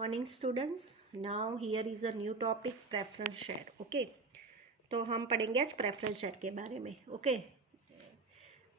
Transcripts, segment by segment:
morning students. Now here is a new topic, preference share. Okay, तो हम पढ़ेंगे आज प्रेफरेंस शेयर के बारे में. ओके,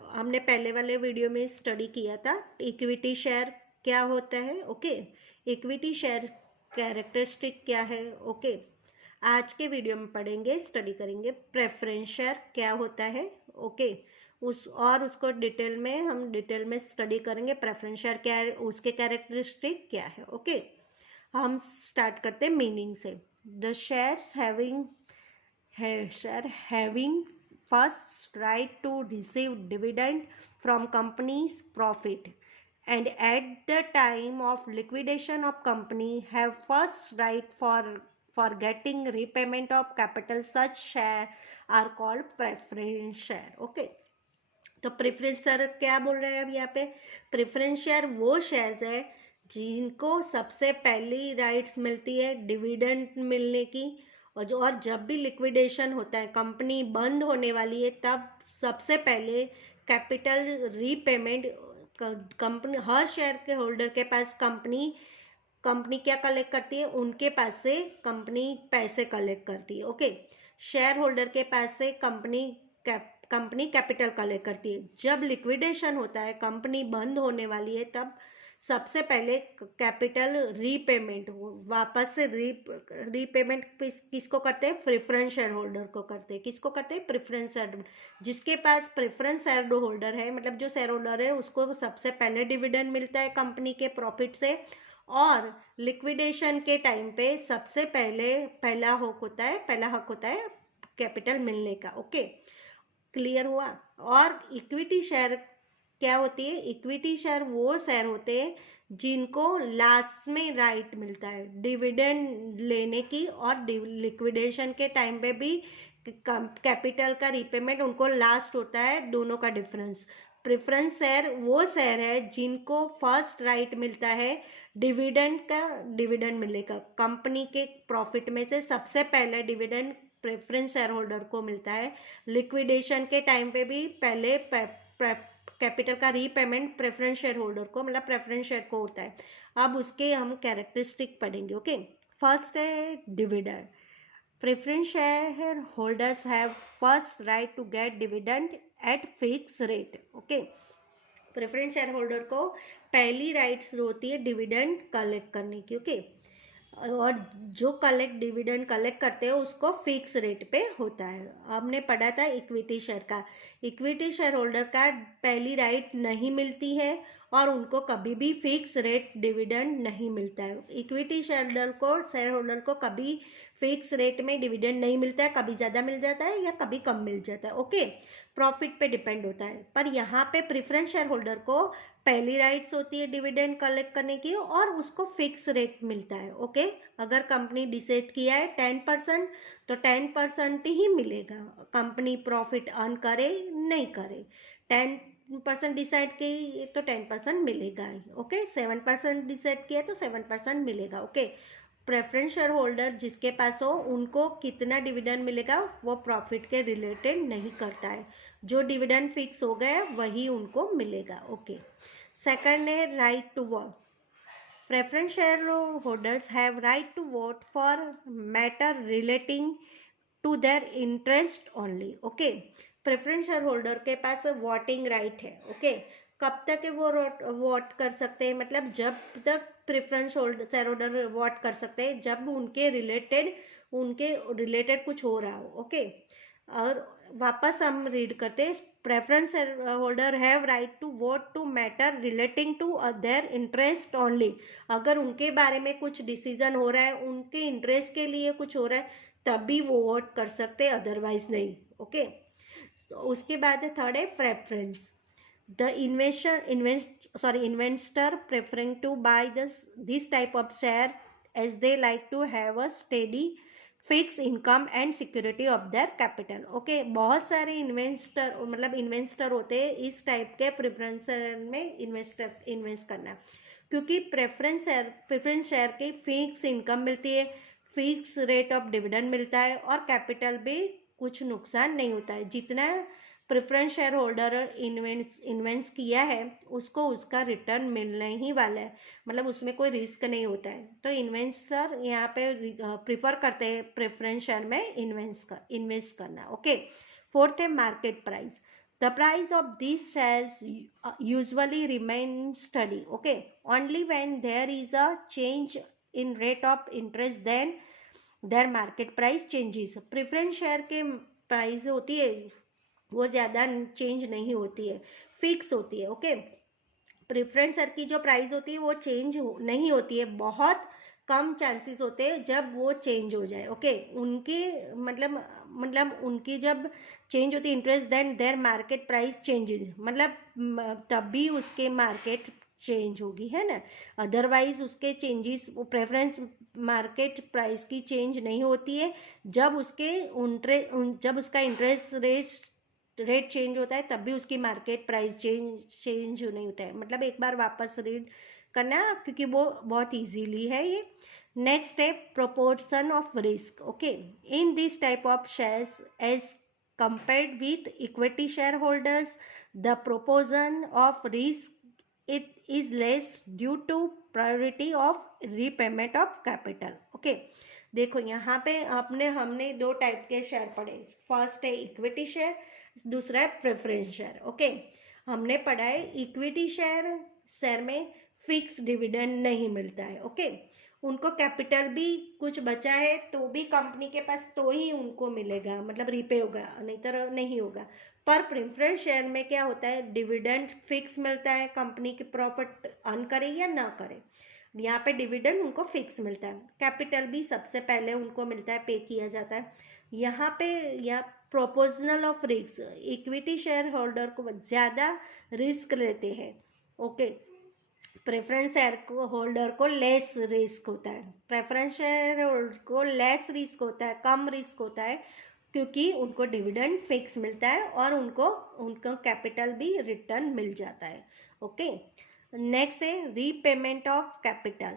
हमने पहले वाले वीडियो में स्टडी किया था इक्विटी शेयर क्या होता है. ओके, इक्विटी शेयर कैरेक्टरिस्टिक क्या है. ओके, आज के वीडियो में पढ़ेंगे, स्टडी करेंगे प्रेफरेंस शेयर क्या होता है. ओके, उसको डिटेल में स्टडी करेंगे. प्रेफरेंस शेयर क्या है, उसके कैरेक्टरिस्टिक क्या है. ओके, हम स्टार्ट करते हैं मीनिंग से. The shares having first right to receive dividend from companies profit and at the time of liquidation of company have first right for getting repayment of capital. Such share are called preference share. Okay, तो preference share क्या बोल रहे हैं अब यहाँ पे. Preference share वो shares है जिनको सबसे पहली राइट्स मिलती है डिविडेंड मिलने की, और जब भी लिक्विडेशन होता है, कंपनी बंद होने वाली है, तब सबसे पहले कैपिटल रीपेमेंट कंपनी, हर शेयर के होल्डर के पास कंपनी क्या कलेक्ट करती है, उनके पास से कंपनी पैसे कलेक्ट करती है. ओके, शेयर होल्डर के पास से कंपनी कैपिटल कलेक्ट करती है. जब लिक्विडेशन होता है, कंपनी बंद होने वाली है, तब सबसे पहले कैपिटल रीपेमेंट वापस से रीपेमेंट किसको करते हैं, प्रेफरेंस शेयर होल्डर को करते हैं. किसको करते हैं, प्रेफरेंस शेयर. जिसके पास प्रेफरेंस शेयर होल्डर है, मतलब जो शेयर होल्डर है, उसको सबसे पहले डिविडेंड मिलता है कंपनी के प्रॉफिट से, और लिक्विडेशन के टाइम पे सबसे पहला हक होता है कैपिटल मिलने का. ओके, क्लियर हुआ. और इक्विटी शेयर क्या होती है, इक्विटी शेयर वो शेयर होते हैं जिनको लास्ट में राइट मिलता है डिविडेंड लेने की, और लिक्विडेशन के टाइम पे भी कैपिटल का रीपेमेंट उनको लास्ट होता है, दोनों का डिफरेंस. प्रेफरेंस शेयर वो शेयर है जिनको फर्स्ट राइट मिलता है डिविडेंड मिलेगा कंपनी के प्रॉफिट में से. सबसे पहले डिविडेंड प्रेफरेंस शेयर होल्डर को मिलता है. लिक्विडेशन के टाइम पे भी पहले कैपिटल का रीपेमेंट प्रेफरेंस शेयर होल्डर को, मतलब प्रेफरेंस शेयर को होता है. अब उसके हम कैरेक्टरिस्टिक पढ़ेंगे. ओके, फर्स्ट है dividend. Preference share holders have first right to get dividend at fix rate. Okay, preference share holder को पहली राइट्स होती है डिविडेंड कलेक्ट करने की. ओके, और जो डिविडेंड कलेक्ट करते हैं उसको फिक्स रेट पे होता है. हमने पढ़ा था इक्विटी शेयर का. इक्विटी शेयर होल्डर का पहली राइट नहीं मिलती है और उनको कभी भी फिक्स रेट डिविडेंड नहीं मिलता है. इक्विटी शेयर होल्डर को कभी फिक्स रेट में डिविडेंड नहीं मिलता है, कभी ज़्यादा मिल जाता है या कभी कम मिल जाता है. ओके, प्रॉफिट पे डिपेंड होता है. पर यहाँ पे प्रेफरेंस शेयर होल्डर को पहली राइट्स होती है डिविडेंड कलेक्ट करने की, और उसको फिक्स रेट मिलता है. ओके, अगर कंपनी डिसाइड किया है 10%, तो 10% ही मिलेगा. कंपनी प्रॉफिट अर्न करे नहीं करे, 10% डिसाइड की तो 10% मिलेगा ही. ओके, 7% डिसाइड किया तो 7% मिलेगा. ओके, प्रेफरेंस शेयर होल्डर जिसके पास हो, उनको कितना डिविडेंड मिलेगा वो प्रॉफिट के रिलेटेड नहीं करता है. जो डिविडेंड फिक्स हो गया वही उनको मिलेगा. ओके, सेकंड है right to vote. Preference share holders have right to vote for matter relating to their interest only. Okay, preference share holder के पास वोटिंग राइट है. ओके, कब तक वो वोट कर सकते हैं, मतलब जब तक प्रेफरेंस शेयर होल्डर वोट कर सकते हैं जब उनके रिलेटेड कुछ हो रहा हो. ओके, और वापस हम रीड करते हैं. Preference holder have right to vote to matter relating to their interest only. अगर उनके बारे में कुछ डिसीजन हो रहा है, उनके इंटरेस्ट के लिए कुछ हो रहा है, तभी वो वोट कर सकते हैं, अदरवाइज नहीं. ओके, तो उसके बाद थर्ड है preference. The investor preferring to buy this type of share as they like to have a steady fixed income and security of their capital. Okay, बहुत सारे इन्वेस्टर होते हैं इस टाइप के प्रेफरेंस में इन्वेस्ट करना, क्योंकि प्रेफरेंस शेयर की फिक्स इनकम मिलती है, फिक्स रेट ऑफ डिविडेंड मिलता है, और कैपिटल भी कुछ नुकसान नहीं होता है. जितना प्रेफरेंस शेयर होल्डर इन्वेस्ट किया है उसको उसका रिटर्न मिलने ही वाला है, मतलब उसमें कोई रिस्क नहीं होता है। तो इन्वेस्टर यहाँ पे प्रिफर करते हैं प्रेफरेंस शेयर में इन्वेस्ट करना। ओके, फोर्थ है market price. The price of these shares usually remain steady, okay, only when there is a change in rate of interest, then their market price changes। Preference share के price होती है वो ज़्यादा change नहीं होती है, fix होती है। ओके, प्रेफरेंस शेयर की जो प्राइस होती है वो नहीं होती है, बहुत कम चांसेस होते हैं जब वो चेंज हो जाए। ओके, उनकी मतलब उनकी जब चेंज होती है interest, then their market price changes, मतलब तभी उसके मार्केट चेंज होगी, है ना। अदरवाइज उसके चेंजेस, प्रेफरेंस मार्केट प्राइस की चेंज नहीं होती है जब उसका इंटरेस्ट रेट चेंज होता है, तब भी उसकी मार्केट प्राइस चेंज नहीं होता है। मतलब एक बार वापस रीड करना क्योंकि वो बहुत इजीली है ये। नेक्स्ट है proportion of risk. Okay, in this type of shares as compared with equity shareholders, the proportion of risk it is less due to priority of repayment of capital। okay, देखो यहाँ पे हमने दो type के share पढ़े। First है equity share, दूसरा है प्रेफरेंस शेयर। ओके, हमने पढ़ा है इक्विटी शेयर में फिक्स डिविडेंड नहीं मिलता है। ओके, उनको कैपिटल भी कुछ बचा है तो भी कंपनी के पास तो ही उनको मिलेगा, मतलब रीपे होगा, नहीं तो नहीं होगा। पर प्रेफरेंस शेयर में क्या होता है, डिविडेंड फिक्स मिलता है, कंपनी की प्रॉफिट अर्न करे या ना करे, यहाँ पे डिविडेंड उनको फिक्स मिलता है। कैपिटल भी सबसे पहले उनको मिलता है, पे किया जाता है। यहाँ पे proportional of risk, equity share holder को ज़्यादा रिस्क लेते हैं। ओके, प्रेफरेंस शेयर होल्डर को लेस रिस्क होता है, प्रेफरेंस शेयर होल्डर को लेस रिस्क होता है, कम रिस्क होता है, क्योंकि उनको डिविडेंड फिक्स मिलता है और उनको कैपिटल भी रिटर्न मिल जाता है। ओके, नेक्स्ट है रीपेमेंट ऑफ कैपिटल।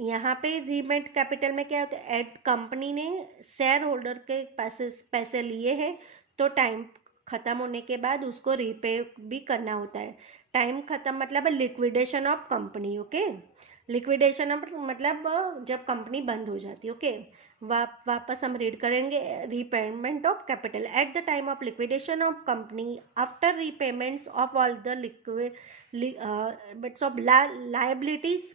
यहाँ पे रीपेमेंट कैपिटल में क्या होता है, कंपनी ने शेयर होल्डर के पैसे लिए हैं तो टाइम ख़त्म होने के बाद उसको रीपे भी करना होता है। टाइम ख़त्म मतलब liquidation of company. Okay, liquidation of मतलब जब कंपनी बंद हो जाती है। ओके, वापस हम रीड करेंगे, repayment of capital at the time of liquidation of company after repayments of all the liabilities,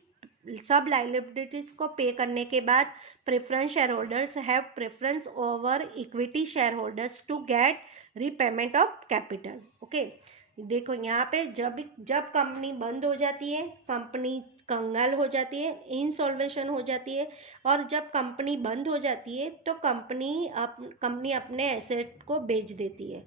सब लाइबिलिटीज को पे करने के बाद preference share holders have preference over equity share holders to get repayment of capital. Okay, देखो यहाँ पे जब company बंद हो जाती है, कंपनी कंगाल हो जाती है, इंसॉल्वेशन हो जाती है, और जब कंपनी बंद हो जाती है तो कंपनी अपने एसेट को बेच देती है।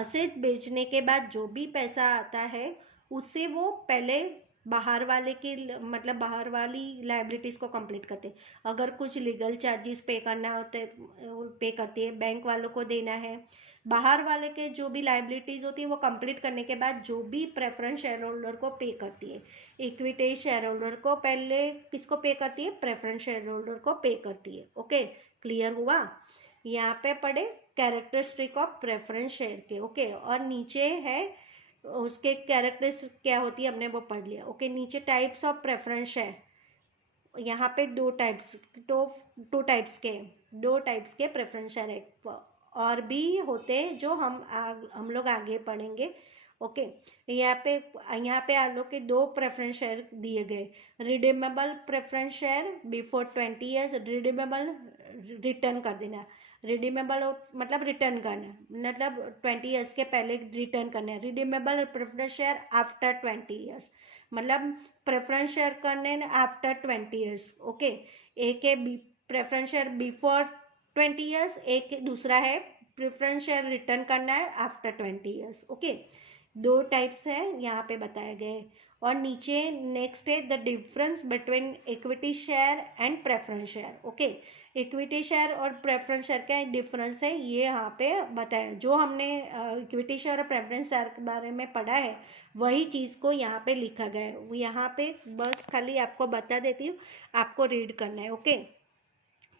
एसेट बेचने के बाद जो भी पैसा आता है उससे वो पहले बाहर वाली लाइबिलिटीज़ को कंप्लीट करते हैं। अगर कुछ लीगल चार्जेस पे करना होते पे करती है, बैंक वालों को देना है, बाहर वाले के जो भी लाइबिलिटीज़ होती है वो कंप्लीट करने के बाद जो भी प्रेफरेंस शेयर होल्डर को पे करती है। इक्विटी शेयर होल्डर को पहले किसको पे करती है, प्रेफरेंस शेयर होल्डर को पे करती है। ओके, क्लियर हुआ। यहाँ पे पढ़े कैरेक्टरिस्टिक ऑफ प्रेफरेंस शेयर के। ओके, और नीचे है उसके कैरेक्टरिस्टिक क्या होती है, हमने वो पढ़ लिया। ओके, नीचे टाइप्स ऑफ प्रेफरेंस शेयर, यहाँ पे दो टाइप्स के प्रेफरेंस शेयर है, और भी होते हैं जो हम लोग आगे पढ़ेंगे। ओके, यहाँ पे आप लोग के दो प्रेफरेंस शेयर दिए गए। Redeemable preference share before 20 years, redeemable return कर देना, रिडीमेबल मतलब रिटर्न करना, मतलब 20 ईयर्स के पहले रिटर्न करना है। Redeemable preference share after 20 years, मतलब प्रेफरेंस शेयर करने आफ्टर 20 ईयर्स। ओके, एक है प्रेफरेंस शेयर बिफोर 20 ईयर्स, एक दूसरा है प्रेफरेंस शेयर रिटर्न करना है आफ्टर 20 ईयर्स। ओके, दो टाइप्स है यहाँ पे बताए गए। और नीचे नेक्स्ट है the difference between equity share and preference share. Okay, equity share और प्रेफरेंस शेयर का डिफरेंस है ये यहाँ पे बताया। जो हमने इक्विटी शेयर और प्रेफरेंस शेयर के बारे में पढ़ा है वही चीज़ को यहाँ पे लिखा गया है। यहाँ पे बस खाली आपको बता देती हूँ, आपको रीड करना है। ओके,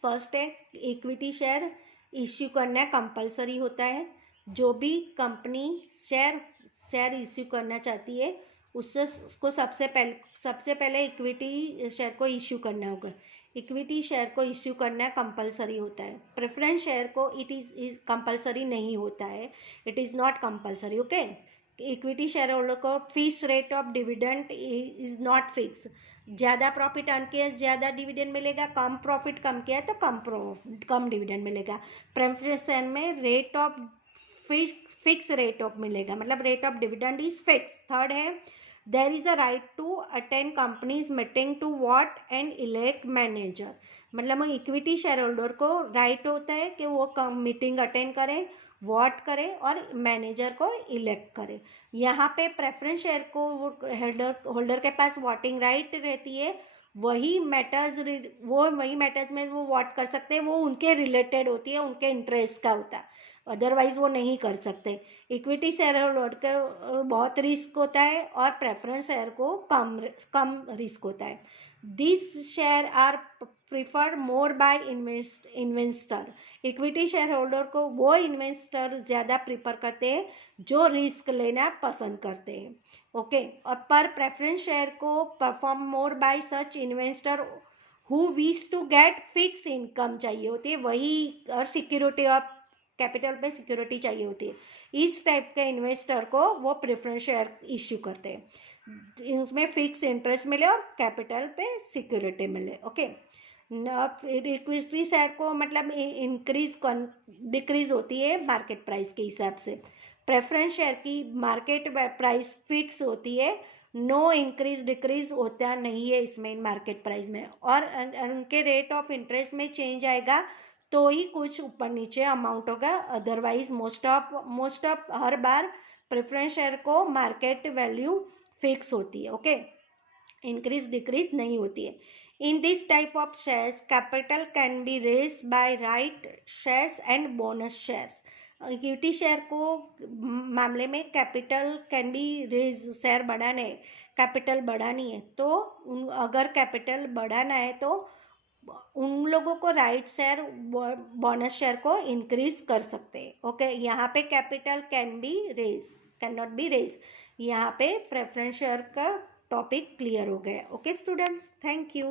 फर्स्ट है इक्विटी शेयर इश्यू करना कंपलसरी होता है, जो भी कंपनी शेयर इश्यू करना चाहती है उसको सबसे पहले इक्विटी शेयर को इश्यू करना होगा। इक्विटी शेयर को इश्यू करना कंपलसरी होता है। प्रेफरेंस शेयर को इट इज कंपलसरी नहीं होता है, it is not compulsory. Okay, equity share holder को fix rate of dividend is not fix. ज़्यादा प्रॉफिट अर्न किया ज़्यादा डिविडेंड मिलेगा, कम प्रॉफिट कम किया तो कम डिविडेंड मिलेगा। प्रेफरेंस शेयर में rate of fix rate of मिलेगा, मतलब rate of dividend is fix. Third है there is a right to attend company's meeting to vote and elect manager. मतलब इक्विटी शेयर होल्डर को राइट होता है कि वो मीटिंग अटेंड करें, वोट करे और मैनेजर को इलेक्ट करे। यहाँ पे प्रेफरेंस शेयर को होल्डर के पास वोटिंग राइट रहती है, वही मैटर्स में वो वोट कर सकते हैं, वो उनके रिलेटेड होती है, उनके इंटरेस्ट का होता है, अदरवाइज वो नहीं कर सकते। इक्विटी शेयर होल्डर को बहुत रिस्क होता है और प्रेफरेंस शेयर को कम रिस्क होता है। This share are preferred more by investor. Equity share holder को वो इन्वेस्टर ज़्यादा प्रीफर करते हैं जो रिस्क लेना पसंद करते हैं। ओके, और पर प्रेफरेंस शेयर को perform more by such investor who wish to get fix income चाहिए होती है, वही और सिक्योरिटी ऑफ कैपिटल पे सिक्योरिटी चाहिए होती है। इस टाइप के इन्वेस्टर को वो प्रेफरेंस शेयर इश्यू करते हैं, उसमें फिक्स इंटरेस्ट मिले और कैपिटल पे सिक्योरिटी मिले। ओके, इक्विटी शेयर को मतलब डिक्रीज होती है मार्केट प्राइस के हिसाब से। प्रेफरेंस शेयर की मार्केट प्राइस फिक्स होती है, नो इंक्रीज डिक्रीज होता नहीं है इसमें मार्केट प्राइस में, और उनके रेट ऑफ इंटरेस्ट में चेंज आएगा तो ही कुछ ऊपर नीचे अमाउंट होगा, अदरवाइज मोस्ट ऑफ हर बार प्रेफरेंस शेयर को मार्केट वैल्यू फिक्स होती है। ओके, इंक्रीज डिक्रीज नहीं होती है। In this type of shares capital can be raise by right shares and bonus shares. Equity share को मामले में capital can be raise, share बढ़ाने कैपिटल बढ़ानी है तो अगर कैपिटल बढ़ाना है तो उन लोगों को राइट शेयर बोनस शेयर को इंक्रीज कर सकते हैं। ओके, यहाँ पे capital can not be raise. यहाँ पे प्रेफरेंस शेयर का टॉपिक क्लियर हो गया। Okay students, thank you.